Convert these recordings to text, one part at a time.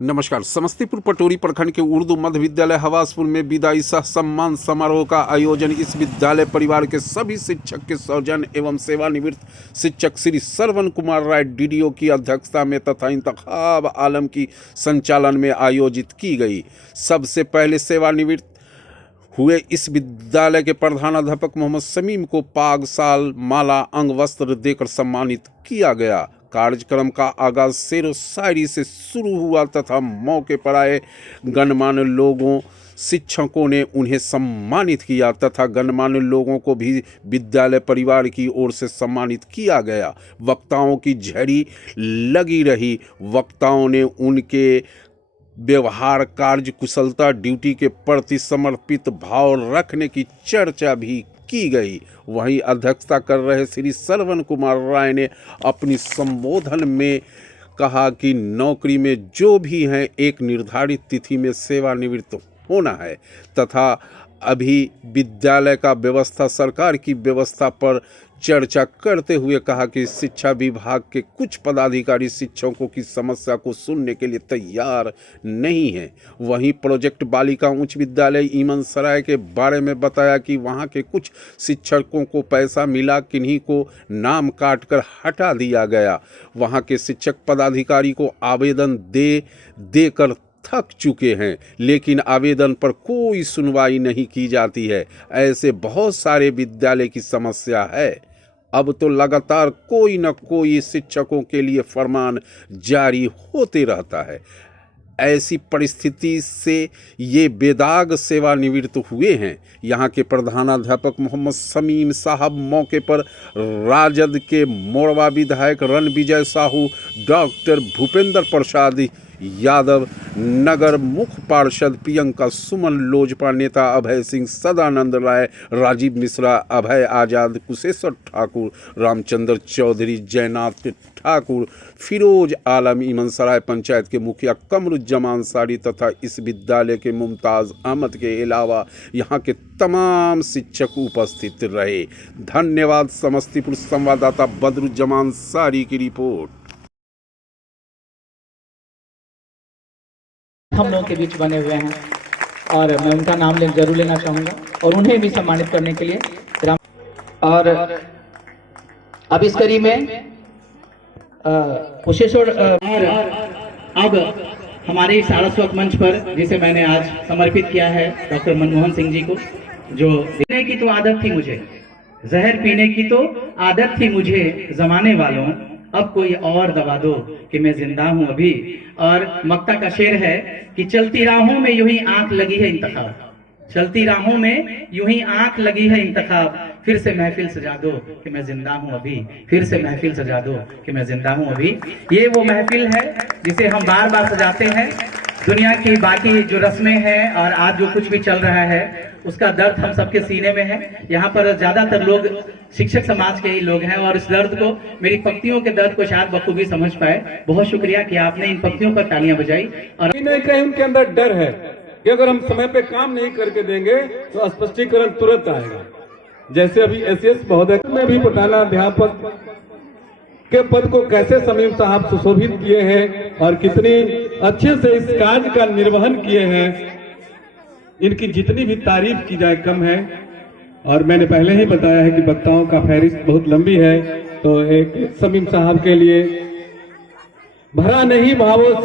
नमस्कार। समस्तीपुर पटोरी प्रखंड के उर्दू मध्य विद्यालय हवासपुर में विदाई सह सम्मान समारोह का आयोजन इस विद्यालय परिवार के सभी शिक्षक के सौजन्य एवं सेवानिवृत्त शिक्षक श्री श्रवण कुमार राय डीडीओ की अध्यक्षता में तथा इंतखाब आलम की संचालन में आयोजित की गई। सबसे पहले सेवानिवृत्त हुए इस विद्यालय के प्रधानाध्यापक मोहम्मद शमीम को पाग, साल, माला, अंग वस्त्र देकर सम्मानित किया गया। कार्यक्रम का आगाज शेर व शायरी से शुरू हुआ तथा मौके पर आए गणमान्य लोगों शिक्षकों ने उन्हें सम्मानित किया तथा गणमान्य लोगों को भी विद्यालय परिवार की ओर से सम्मानित किया गया। वक्ताओं की झड़ी लगी रही। वक्ताओं ने उनके व्यवहार, कार्य कुशलता, ड्यूटी के प्रति समर्पित भाव रखने की चर्चा भी की गई। वहीं अध्यक्षता कर रहे श्री श्रवण कुमार राय ने अपनी संबोधन में कहा कि नौकरी में जो भी हैं एक निर्धारित तिथि में सेवानिवृत्त होना है तथा अभी विद्यालय का व्यवस्था सरकार की व्यवस्था पर चर्चा करते हुए कहा कि शिक्षा विभाग के कुछ पदाधिकारी शिक्षकों की समस्या को सुनने के लिए तैयार नहीं हैं। वहीं प्रोजेक्ट बालिका उच्च विद्यालय ईमनसराय के बारे में बताया कि वहां के कुछ शिक्षकों को पैसा मिला, किन्हीं को नाम काटकर हटा दिया गया। वहां के शिक्षक पदाधिकारी को आवेदन देकर थक चुके हैं, लेकिन आवेदन पर कोई सुनवाई नहीं की जाती है। ऐसे बहुत सारे विद्यालय की समस्या है। अब तो लगातार कोई न कोई शिक्षकों के लिए फरमान जारी होते रहता है। ऐसी परिस्थिति से ये बेदाग सेवानिवृत्त हुए हैं। यहाँ के प्रधानाध्यापक मोहम्मद शमीम साहब, मौके पर राजद के मोड़वा विधायक रणविजय साहू, डॉक्टर भूपेंद्र प्रसाद यादव, नगर मुख्य पार्षद प्रियंका सुमन, लोजपा नेता अभय सिंह, सदानंद राय, राजीव मिश्रा, अभय आजाद, कुशेश्वर ठाकुर, रामचंद्र चौधरी, जयनाथ ठाकुर, फिरोज आलम, ईमनसराय पंचायत के मुखिया कमरुज्जमान सारी तथा इस विद्यालय के मुमताज़ अहमद के अलावा यहाँ के तमाम शिक्षक उपस्थित रहे। धन्यवाद। समस्तीपुर संवाददाता बदरुज्जमान सारी की रिपोर्ट। हम लोगों के बीच बने हुए हैं और मैं उनका नाम जरूर लेना चाहूँगा और उन्हें भी सम्मानित करने के लिए। और अब इस कड़ी में कुशेश्वर और अब हमारे सारस्वत मंच पर जिसे मैंने आज समर्पित किया है डॉक्टर मनमोहन सिंह जी को, जो पीने की तो आदत थी मुझे, जहर पीने की तो आदत थी मुझे जमाने वालों, अब कोई और दवा दो कि मैं जिंदा हूं अभी। और मक्ता का शेर है कि चलती राहों में यूं ही आंख लगी है इंतखाब, चलती राहों में यूं ही आंख लगी है इंतखाब, फिर से महफिल सजा दो कि मैं जिंदा हूं अभी, फिर से महफिल सजा दो कि मैं जिंदा हूं अभी। ये वो महफिल है जिसे हम बार बार सजाते हैं। दुनिया की बाकी जो रस्में हैं और आज जो कुछ भी चल रहा है उसका दर्द हम सबके सीने में है। यहाँ पर ज्यादातर लोग शिक्षक समाज के ही लोग हैं और इस दर्द को, मेरी पंक्तियों के दर्द को शायद बखूबी समझ पाए। बहुत शुक्रिया कि आपने इन पंक्तियों पर तालियां बजाई। और कहीं उनके अंदर डर है कि अगर हम समय पे काम नहीं करके देंगे तो स्पष्टीकरण तुरंत आएगा। जैसे अभी एसएस महोदय में भी प्रधानाध्यापक के पद को कैसे शमीम साहब सुशोभित किए हैं और कितनी अच्छे से इस कार्य का निर्वहन किए हैं, इनकी जितनी भी तारीफ की जाए कम है। और मैंने पहले ही बताया है कि वक्ताओं का फहरिस्त बहुत लंबी है, तो एक शमीम साहब के लिए भरा नहीं भावों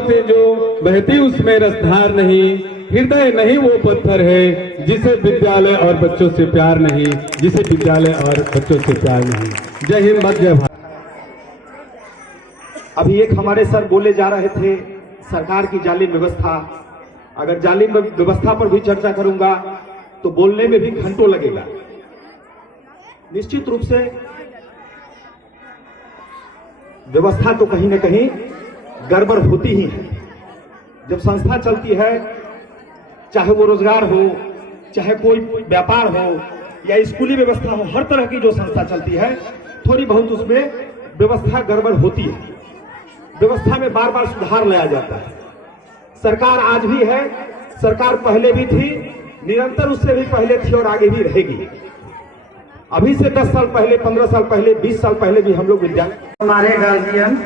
से जो बहती उसमें रसधार नहीं, हृदय नहीं वो पत्थर है जिसे विद्यालय और बच्चों से प्यार नहीं, जिसे विद्यालय और बच्चों से प्यार नहीं। जय हिंद, जय भारत। अभी एक हमारे सर बोले जा रहे थे सरकार की जालिम व्यवस्था। अगर जालिम व्यवस्था पर भी चर्चा करूंगा तो बोलने में भी घंटों लगेगा। निश्चित रूप से व्यवस्था तो कहीं न कहीं गड़बड़ होती ही है। जब संस्था चलती है, चाहे वो रोजगार हो, चाहे कोई व्यापार हो या स्कूली व्यवस्था हो, हर तरह की जो संस्था चलती है थोड़ी बहुत उसमें व्यवस्था गड़बड़ होती है। व्यवस्था में बार बार सुधार लाया जाता है। सरकार आज भी है, सरकार पहले भी थी, निरंतर उससे भी पहले थी और आगे भी रहेगी। अभी से 10 साल पहले, 15 साल पहले, 20 साल पहले भी हम लोग विद्यालय, हमारे गार्जियन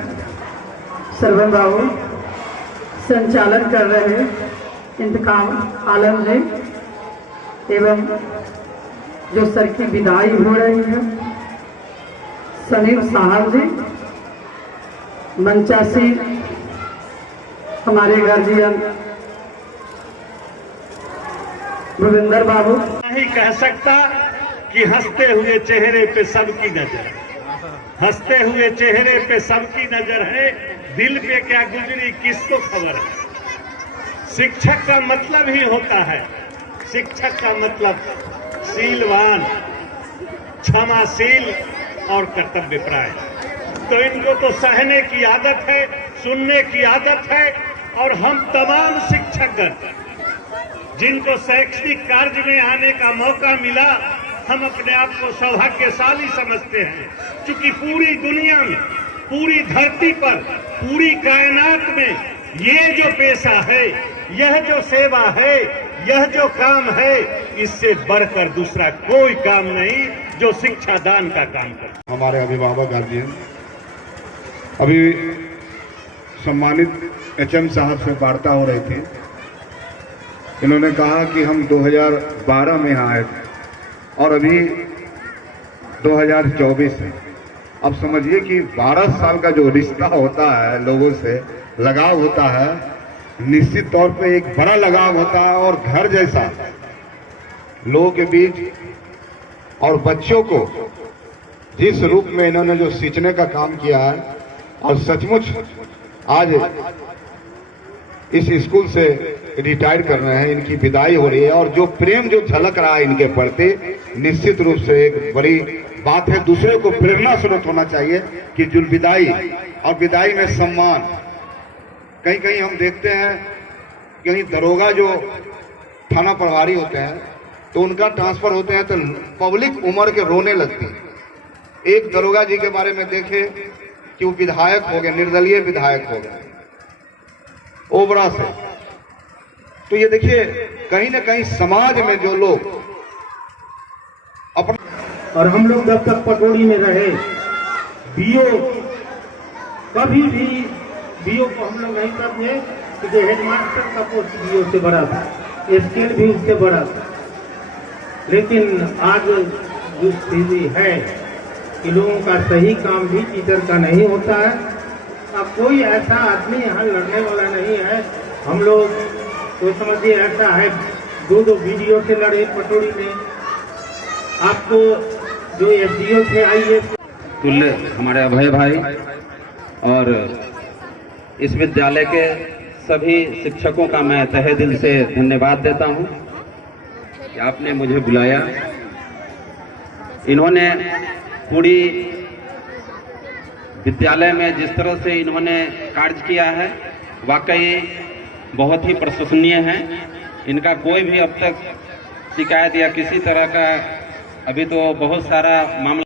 सरवन बाबू संचालन कर रहे इंतकाम आलम जी एवं जो सर की विदाई हो रही है सनीम साहब जी, मंचासी हमारे गार्जियन भूपेंद्र बाबू। नहीं कह सकता कि हंसते हुए चेहरे पे सबकी नजर, हंसते हुए चेहरे पे सबकी नजर है, दिल पे क्या गुजरी किसको खबर है। शिक्षक का मतलब ही होता है, शिक्षक का मतलब शीलवान, क्षमाशील और कर्तव्यपरायण। तो इनको तो सहने की आदत है, सुनने की आदत है। और हम तमाम शिक्षकगण जिनको शैक्षणिक कार्य में आने का मौका मिला, हम अपने आप को सौभाग्यशाली समझते हैं, क्योंकि पूरी दुनिया में, पूरी धरती पर, पूरी कायनात में ये जो पेशा है, यह जो सेवा है, यह जो काम है, इससे बढ़कर दूसरा कोई काम नहीं जो शिक्षा दान का काम करे। हमारे अभिभावक गार्जियन, अभी सम्मानित एचएम साहब से वार्ता हो रही थी। इन्होंने कहा कि हम 2012 में आए थे और अभी 2024 है। अब समझिए कि 12 साल का जो रिश्ता होता है, लोगों से लगाव होता है, निश्चित तौर पे एक बड़ा लगाव होता है। और घर जैसा लोगों के बीच और बच्चों को जिस रूप में इन्होंने जो सींचने का काम किया है, और सचमुच आज इस स्कूल से रिटायर कर रहे हैं, इनकी विदाई हो रही है, और जो प्रेम जो झलक रहा है इनके प्रति, निश्चित रूप से एक बड़ी बात है। दूसरे को प्रेरणा स्रोत होना चाहिए कि जो विदाई, और विदाई में सम्मान। कहीं कहीं हम देखते हैं कहीं दरोगा जो थाना प्रभारी होते हैं तो उनका ट्रांसफर होते हैं तो पब्लिक उमड़ के रोने लगती है। एक दरोगा जी के बारे में देखें कि वो विधायक हो गए, निर्दलीय विधायक हो गए ओबरा से। तो ये देखिए कहीं ना कहीं समाज में जो लोग अपना, और हम लोग जब तक पटोरी में रहे, बीओ कभी भी बीओ को हम लोग नहीं करते कि हेडमास्टर का पोस्ट बीओ से बड़ा था, स्केल भी उससे बड़ा था। लेकिन आज जो स्थिति है कि लोगों का सही काम भी टीचर का नहीं होता है। अब कोई ऐसा आदमी यहाँ लड़ने वाला नहीं है। हम लोग तो समझिए ऐसा है, दो वीडियो से लड़े पटोरी में। आपको जो एसडीओ थे आइए तुल्य हमारे अभय भाई और इस विद्यालय के सभी शिक्षकों का मैं तहे दिल से धन्यवाद देता हूं कि आपने मुझे बुलाया। इन्होंने पूरी विद्यालय में जिस तरह से इन्होंने कार्य किया है, वाकई बहुत ही प्रशंसनीय है। इनका कोई भी अब तक शिकायत या किसी तरह का, अभी तो बहुत सारा मामला